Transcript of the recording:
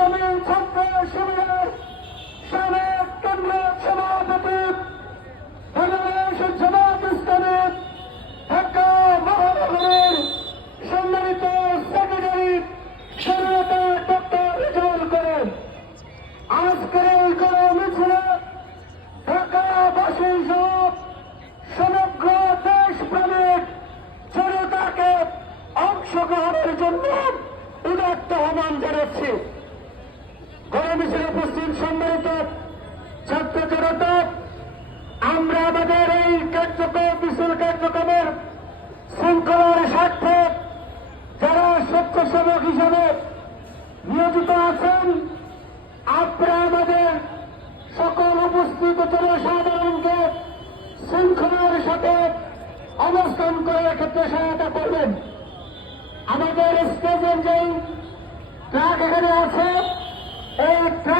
ইসলামী ছাত্র শিবিরের সাবেক কেন্দ্রীয় সভাপতি বাংলাদেশ জামাত ইসলামী ঢাকা মহানগরের সম্মানিত সেক্রেটারি স্বাধীনতা ডক্টর রেজাউল করিম আজকের এই মিছিলে ঢাকাবাসী সহ সমগ্র দেশপ্রেমিক জনতাকে অংশগ্রহণের জন্য উদাত্ত আহ্বান জানাচ্ছি। গণমিছিলে উপস্থিত সম্মানিত ছাত্র জনতা, আমরা আমাদের এই মিছিল কার্যক্রমের শৃঙ্খলার স্বার্থে যারা স্বেচ্ছাসেবক হিসাবে নিয়োজিত আছেন, আপনারা আমাদের সকল উপস্থিত জনসাধারণকে শৃঙ্খলার সাথে অবস্থান করার ক্ষেত্রে সহায়তা করবেন। আমাদের স্টেজের যেই ট্রাক এখানে আছে